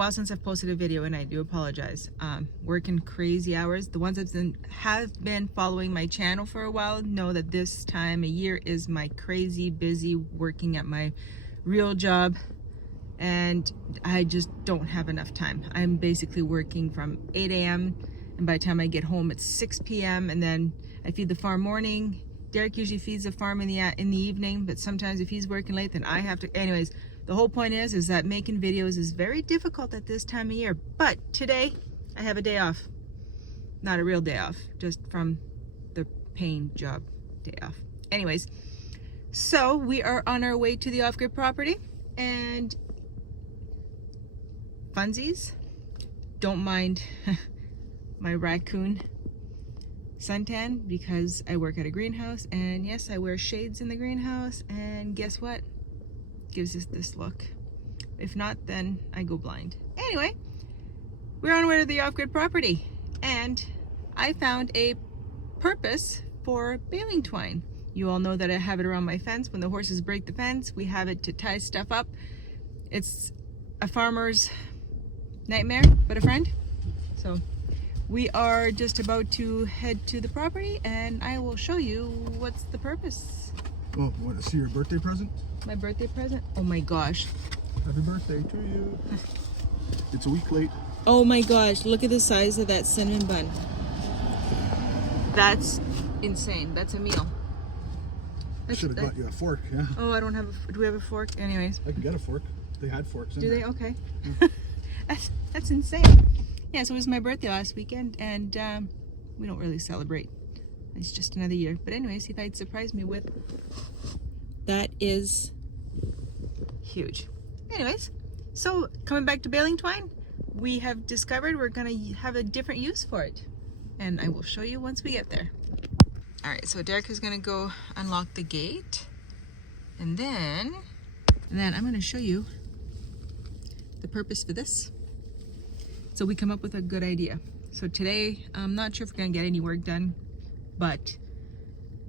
while since I've posted a video, and I do apologize. Working crazy hours. The ones that have been following my channel for a while know that this time of year is my crazy busy working at my real job, and I just don't have enough time. I'm basically working from 8 a.m. and by the time I get home it's 6 p.m. and then I feed the farm morning. Derek usually feeds the farm in the evening, but sometimes if he's working late, then I have to. Anyways, the whole point is that making videos is very difficult at this time of year. But today I have a day off. Not a real day off, just from the paying job day off. Anyways, so we are on our way to the off-grid property, and funsies, don't mind my raccoon suntan because I work at a greenhouse, and yes, I wear shades in the greenhouse, and guess what? Gives us this look. If not, then I go blind. Anyway, we're on our way to the off-grid property, and I found a purpose for baling twine. You all know that I have it around my fence. When the horses break the fence, we have it to tie stuff up. It's a farmer's nightmare, but a friend. So we are just about to head to the property, and I will show you what's the purpose. Oh, you want to see your birthday present? My birthday present? Oh my gosh. Happy birthday to you. It's a week late. Oh my gosh, look at the size of that cinnamon bun. That's insane. That's a meal. I should have got you a fork, yeah. Oh, I don't have a, do we have a fork? Anyways. I can get a fork. They had forks in Do there. they? Okay. That's insane. Yeah, so it was my birthday last weekend, and we don't really celebrate. It's just another year. But anyways, he thought he'd surprise me with. That is huge. Anyways, so coming back to baling twine, we have discovered we're gonna have a different use for it, and I will show you once we get there. All right, so Derek is gonna go unlock the gate, and then I'm gonna show you the purpose for this. So we come up with a good idea. So today, I'm not sure if we're gonna get any work done, but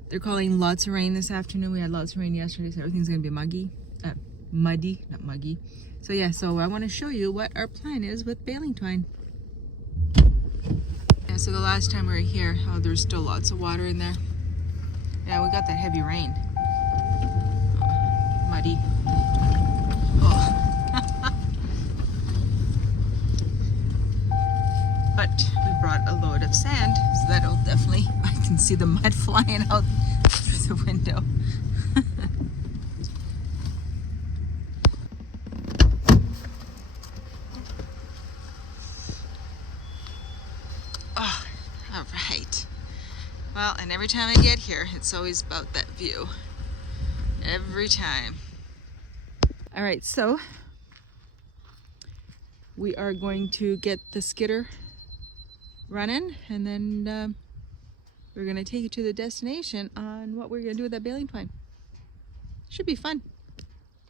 they're calling lots of rain this afternoon. We had lots of rain yesterday, so everything's gonna be muddy, not muggy. So yeah, so I wanna show you what our plan is with baling twine. Yeah, so the last time we were here, oh, there's still lots of water in there. Yeah, we got that heavy rain. Oh, muddy. Oh. But we brought a load of sand, so that'll definitely, I can see the mud flying out through the window. Oh, all right. Well, and every time I get here, it's always about that view. Every time. All right, so we are going to get the skidder running, and then we're gonna take you to the destination on what we're gonna do with that baling twine. Should be fun.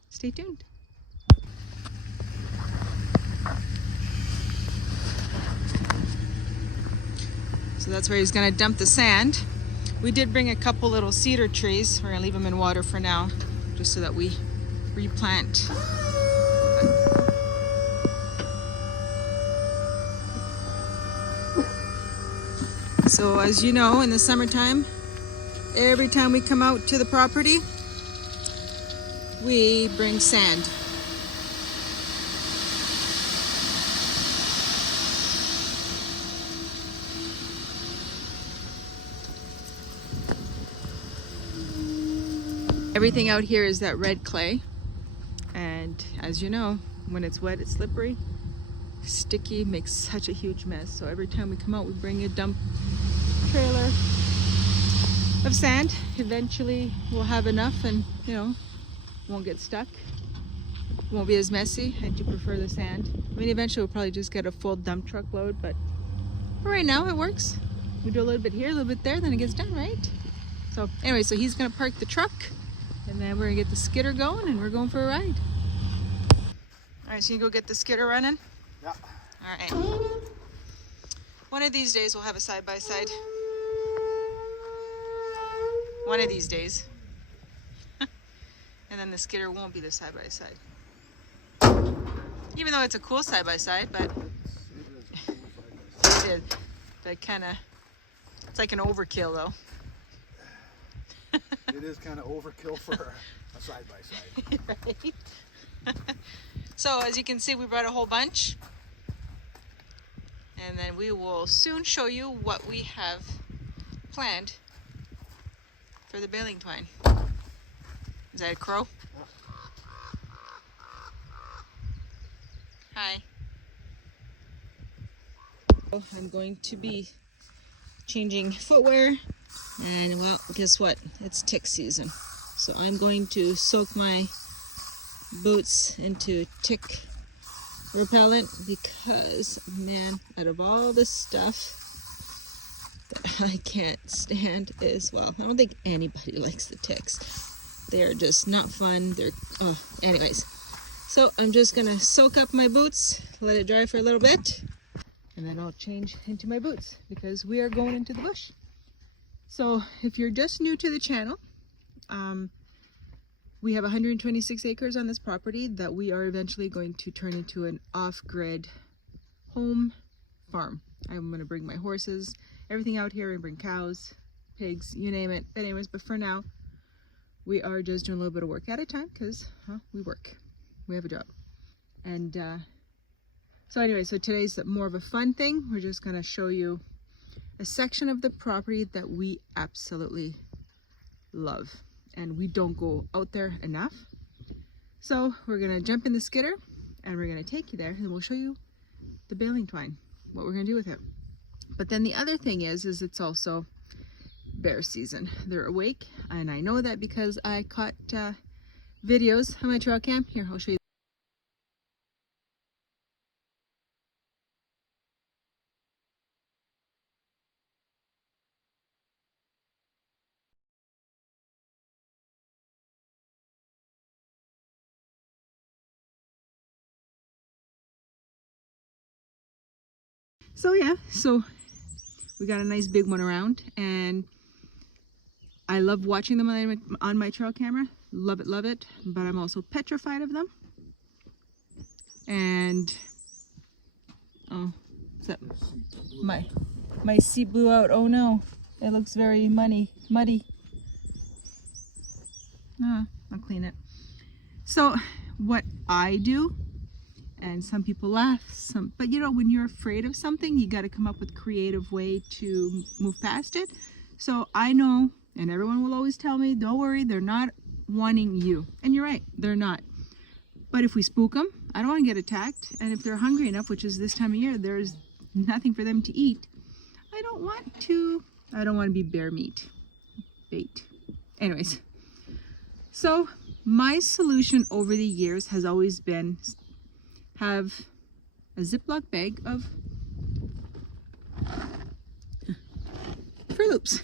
Stay tuned. So that's where he's gonna dump the sand. We did bring a couple little cedar trees. We're gonna leave them in water for now, just so that we replant. So as you know, in the summertime, every time we come out to the property, we bring sand. Everything out here is that red clay, and as you know, when it's wet, it's slippery, sticky, makes such a huge mess. So every time we come out, we bring a dump trailer of sand. Eventually we'll have enough, and you know, won't get stuck, won't be as messy. I do prefer the sand. I mean, eventually we'll probably just get a full dump truck load, but for right now it works. We do a little bit here, a little bit there, then it gets done, right? So anyway, so he's gonna park the truck, and then we're gonna get the skidder going, and we're going for a ride. All right, so you go get the skidder running? Yeah. All right. One of these days we'll have a side-by-side. One of these days. And then the skidder won't be the side-by-side. Even though it's a cool side-by-side, but that kind of, it's like an overkill though. It is kind of overkill for a side-by-side. Right? So as you can see, we brought a whole bunch. And then we will soon show you what we have planned for the baling twine. Is that a crow? Hi. I'm going to be changing footwear, and well, guess what? It's tick season. So I'm going to soak my boots into tick repellent because, man, out of all the stuff that I can't stand is, well, I don't think anybody likes the ticks. They're just not fun. Anyways. So I'm just gonna soak up my boots, let it dry for a little bit, and then I'll change into my boots because we are going into the bush. So if you're just new to the channel, we have 126 acres on this property that we are eventually going to turn into an off-grid home farm. I'm going to bring my horses, everything out here, and bring cows, pigs, you name it. Anyways, but for now, we are just doing a little bit of work at a time because we work. We have a job. And so today's more of a fun thing. We're just going to show you a section of the property that we absolutely love. And we don't go out there enough. So we're going to jump in the skidder and we're going to take you there and we'll show you the baling twine, what we're going to do with it. But then the other thing is it's also bear season. They're awake, and I know that because I caught videos on my trail cam. Here, I'll show you. So we got a nice big one around, and I love watching them on my trail camera. Love it, but I'm also petrified of them. And oh, what's that? My seat blew out. Oh no, it looks very muddy. I'll clean it. So what I do, and some people laugh, but you know, when you're afraid of something, you got to come up with a creative way to move past it. So I know, and everyone will always tell me, don't worry, they're not wanting you. And you're right, they're not. But if we spook them, I don't want to get attacked. And if they're hungry enough, which is this time of year, there's nothing for them to eat. I don't want to be bear meat bait. Anyways, so my solution over the years has always been have a Ziploc bag of Fruit Loops,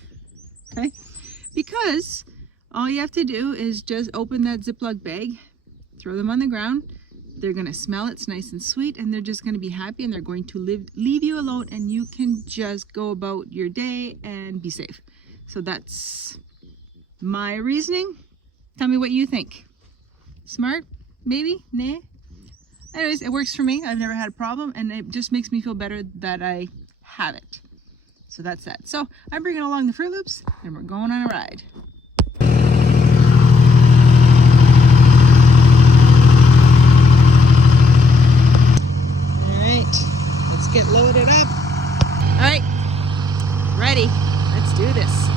okay? Because all you have to do is just open that Ziploc bag, throw them on the ground. They're gonna smell it's nice and sweet, and they're just gonna be happy, and they're going to leave you alone, and you can just go about your day and be safe. So that's my reasoning. Tell me what you think. Smart? Maybe? Nah? Anyways, it works for me. I've never had a problem, and it just makes me feel better that I have it. So that's that. So I'm bringing along the Fruit Loops, and we're going on a ride. All right, let's get loaded up. All right, ready. Let's do this.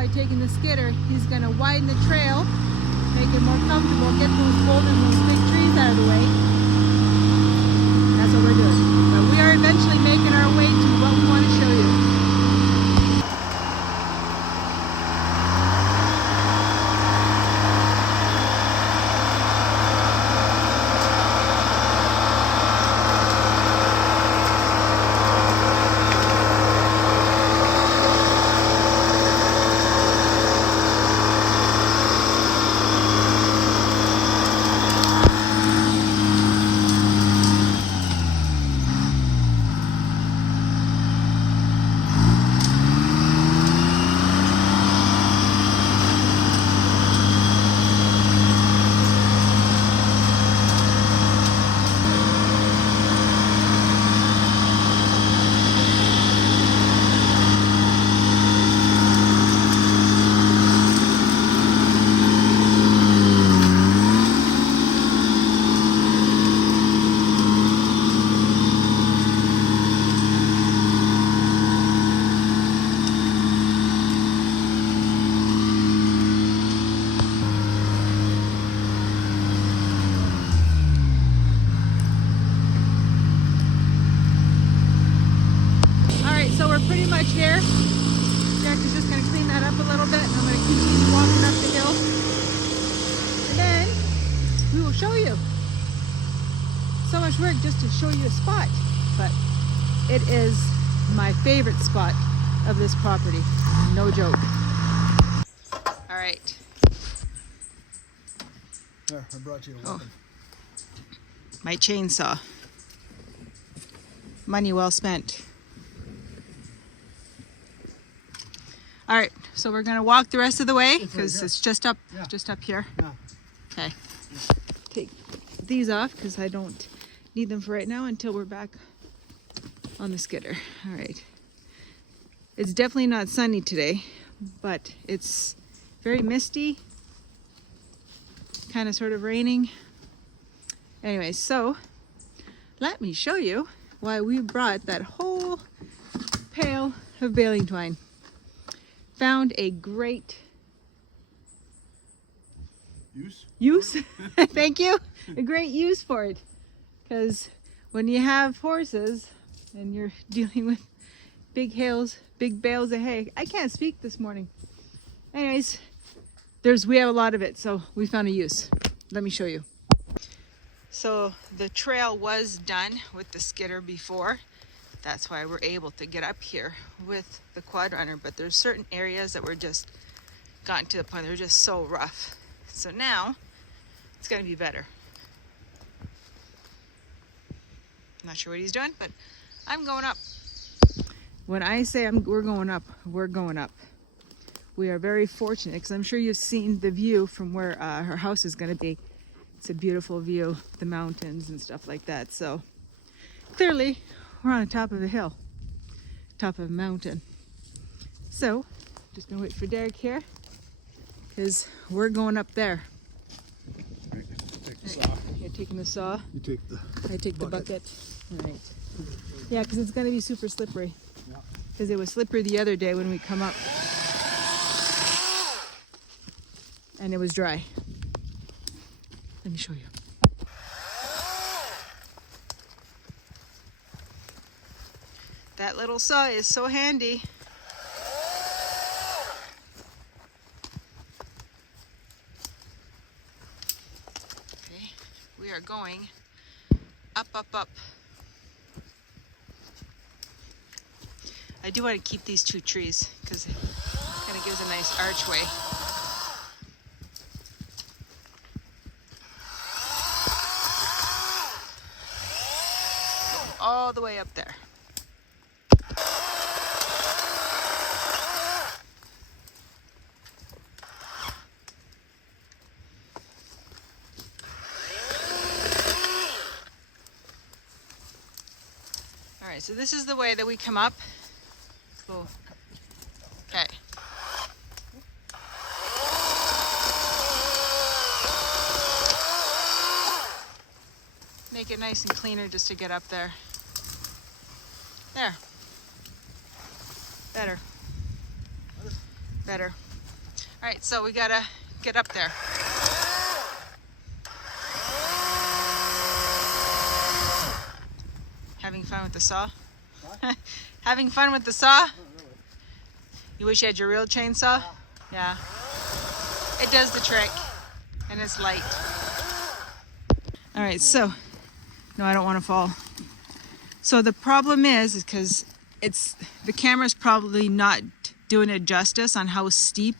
by taking the skidder, he's going to widen the trail, make it more comfortable, get those boulders and those big trees out of the way. That's what we're doing. But we are eventually making our way to what we want to show you. So we're pretty much here. Derek is just going to clean that up a little bit, and I'm going to continue walking up the hill. And then we will show you. So much work just to show you a spot, but it is my favorite spot of this property. No joke. All right. There, I brought you a weapon. My chainsaw. Money well spent. All right, so we're gonna walk the rest of the way because it's just up here. Yeah. Okay. Take these off because I don't need them for right now until we're back on the skidder. All right. It's definitely not sunny today, but it's very misty, kind of sort of raining. Anyway, so let me show you why we brought that whole pail of baling twine. Found a great use. Thank you. A great use for it, because when you have horses and you're dealing with big bales of hay, I can't speak this morning. Anyways, we have a lot of it, so we found a use. Let me show you. So the trail was done with the skidder before. That's why we're able to get up here with the quad runner, but there's certain areas that we're just gotten to the point they're just so rough. So now it's gonna be better. I'm not sure what he's doing, but I'm going up. When I say we're going up, we're going up. We are very fortunate because I'm sure you've seen the view from where her house is gonna be. It's a beautiful view, the mountains and stuff like that. So clearly, we're on the top of a hill, top of a mountain. So, just gonna wait for Derek here, because we're going up there. Right, take the saw. You're taking the saw. You take the I take the bucket. All right. Yeah, because it's gonna be super slippery. Yeah. Because it was slippery the other day when we come up. And it was dry. Let me show you. That little saw is so handy. Okay, we are going up, up, up. I do want to keep these two trees because it kind of gives a nice archway. All the way up there. All right, so this is the way that we come up. Cool. Okay. Make it nice and cleaner just to get up there. There. Better. Better. All right, so we gotta get up there. Having fun with the saw? Having fun with the saw? You wish you had your real chainsaw? Yeah. It does the trick, and it's light. All right, so, no, I don't want to fall. So the problem is because the camera's probably not doing it justice on how steep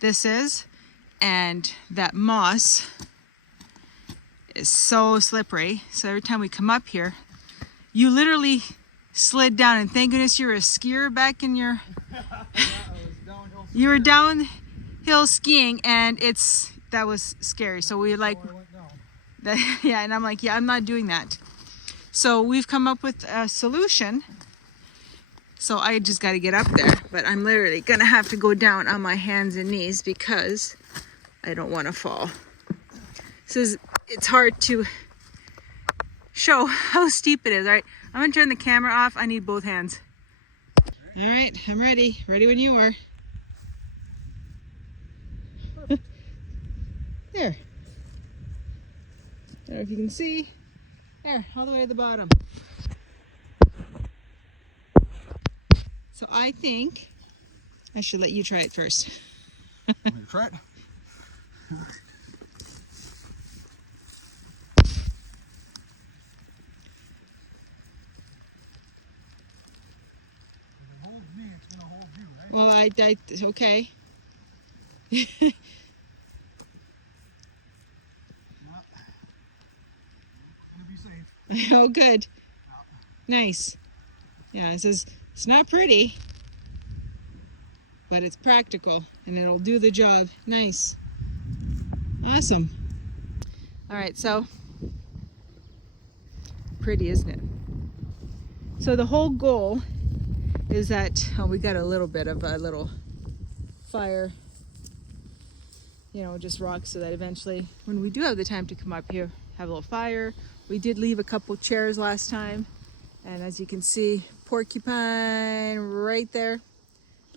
this is, and that moss is so slippery. So every time we come up here, you literally slid down, and thank goodness you're a skier back in your... You were downhill skiing, and that was scary. So we like... Yeah, and I'm like, yeah, I'm not doing that. So we've come up with a solution. So I just got to get up there, but I'm literally going to have to go down on my hands and knees because I don't want to fall. It's hard to show how steep it is. All right, I'm going to turn the camera off. I need both hands. All right, I'm ready. Ready when you are. There. I don't know if you can see. There, all the way to the bottom. So I think I should let you try it first. Want me to try it? Well, okay. Oh, good. Nice. Yeah, it says it's not pretty, but it's practical and it'll do the job. Nice. Awesome. All right, so pretty, isn't it? So the whole goal is that, oh, we got a little bit of a little fire, you know, just rocks, so that eventually when we do have the time to come up here, have a little fire. We did leave a couple chairs last time, and as you can see, porcupine right there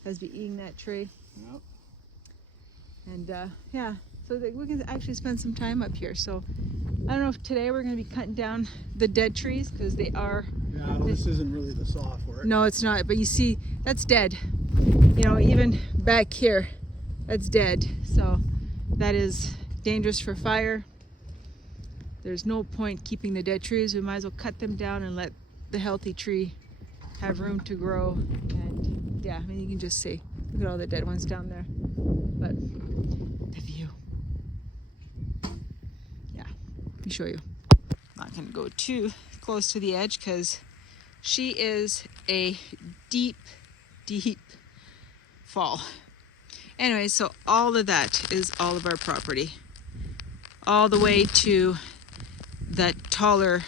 has been eating that tree. Yep. And yeah, so that we can actually spend some time up here. So I don't know if today we're going to be cutting down the dead trees because they are... Yeah, well, this isn't really the saw for it. No, it's not, but you see, that's dead. You know, even back here, that's dead. So that is dangerous for fire. There's no point keeping the dead trees. We might as well cut them down and let the healthy tree have room to grow. And yeah, I mean, you can just see, look at all the dead ones down there. But the view. Yeah, let me show you. I'm not gonna go too close to the edge because she is a deep, deep fall. Anyway, so all of that is all of our property. All the way to that taller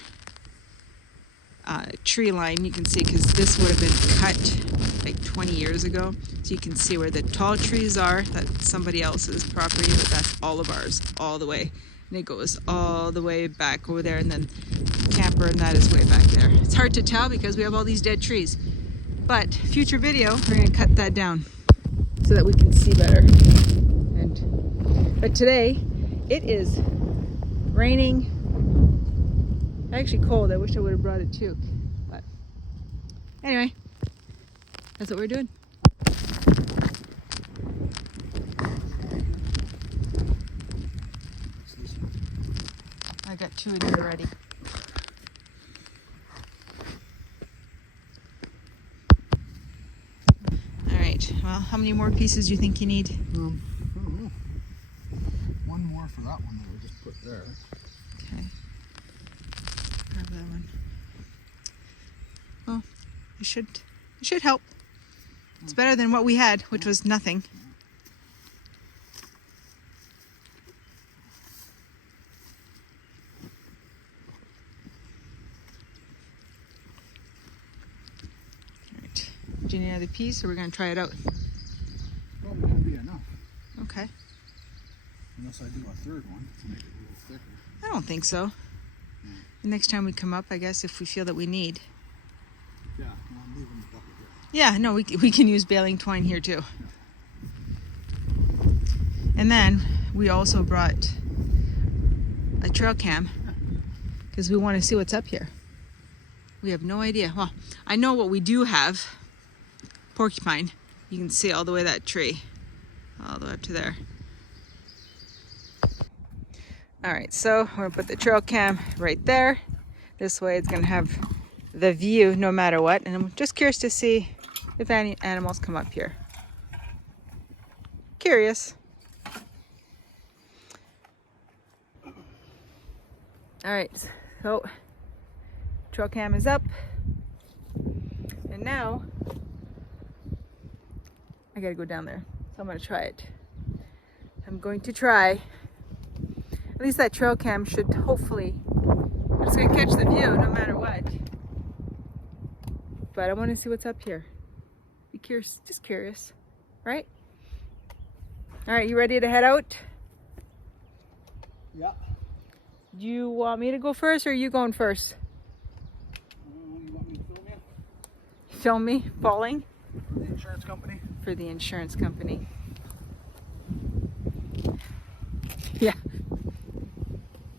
tree line, you can see, because this would have been cut like 20 years ago. So you can see where the tall trees are. That's somebody else's property, but that's all of ours, all the way. And it goes all the way back over there, and then camper and that is way back there. It's hard to tell because we have all these dead trees. But future video, we're gonna cut that down so that we can see better. But today, it is raining. Actually cold. I wish I would have brought it too. But anyway, that's what we're doing. I got two in here already. All right. Well, how many more pieces do you think you need? I don't know. One more for that one that we just put there. Okay. Grab that one. Well, it should help. It's better than what we had, which was nothing. All right. Do you need another piece, or we're gonna try it out? Probably won't be enough. Okay. Unless I do a third one to make it a little thicker. I don't think so. The next time we come up, I guess, if we feel that we need. Yeah, well, I'm leaving the bucket here. Yeah, no, we can use baling twine here too. And then we also brought a trail cam because we want to see what's up here. We have no idea. Well, I know what we do have. Porcupine. You can see all the way that tree. All the way up to there. All right, so we're gonna put the trail cam right there. This way it's gonna have the view no matter what. And I'm just curious to see if any animals come up here. Curious. All right, so trail cam is up. And now I gotta go down there. So I'm gonna try it. I'm going to try. At least that trail cam should hopefully, it's gonna catch the view no matter what. But I wanna see what's up here. Be curious, just curious, right? All right, you ready to head out? Yeah. Do you want me to go first or are you going first? You want me to film you? Film me falling? For the insurance company? For the insurance company. Yeah.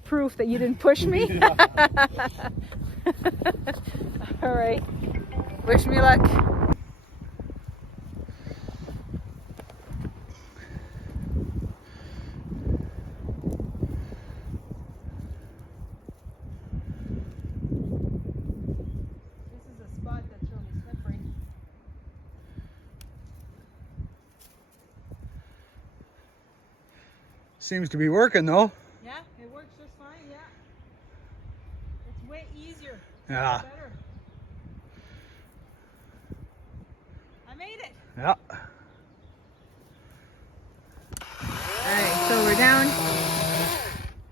Proof that you didn't push me? All right. Wish me luck. This is a spot that's really slippery. Seems to be working though. Yeah, it works just fine, yeah. It's way easier. Yeah. Better. I made it. Yeah. Alright, so we're down.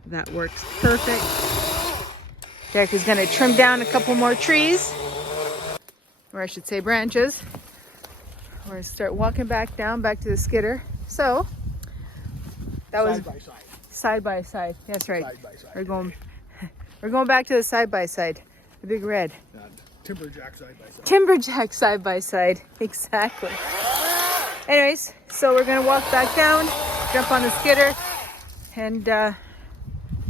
That works perfect. Derek is going to trim down a couple more trees. Or I should say branches. We're going to start walking back down, back to the skidder. So, that was Side by side. side by side. That's right. Side by side. We're going back to the side by side. The big red. Timberjack side by side. Timberjack side by side. Exactly. Anyways, so we're gonna walk back down, jump on the skidder, and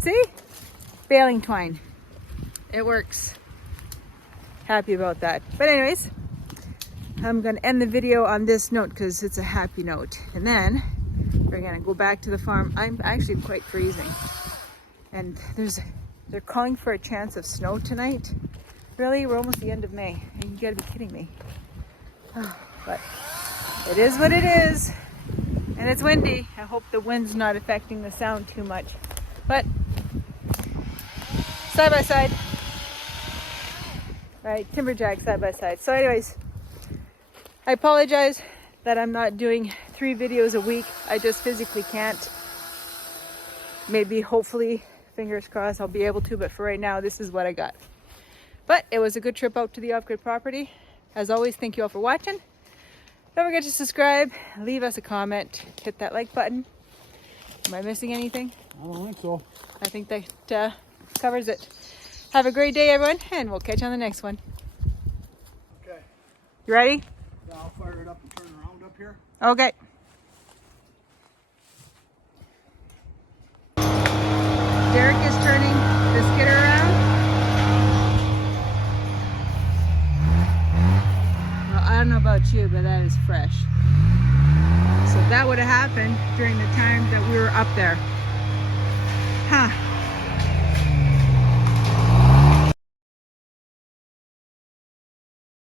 see? Baling twine. It works. Happy about that. But anyways, I'm gonna end the video on this note because it's a happy note. And then we're gonna go back to the farm. I'm actually quite freezing. And they're calling for a chance of snow tonight. Really? We're almost the end of May. You gotta be kidding me. But it is what it is. And it's windy. I hope the wind's not affecting the sound too much. But side by side. Right, timberjack side by side. So anyways, I apologize that I'm not doing 3 videos a week. I just physically can't. Maybe, hopefully, fingers crossed, I'll be able to, but for right now, this is what I got. But it was a good trip out to the off-grid property. As always, thank you all for watching. Don't forget to subscribe, leave us a comment, hit that like button. Am I missing anything? I don't think so. I think that covers it. Have a great day, everyone, and we'll catch you on the next one. Okay. You ready? Yeah, I'll fire it up and turn around up here. Okay. Derek is turning the skidder around. Well, I don't know about you, but that is fresh. So that would have happened during the time that we were up there. Huh.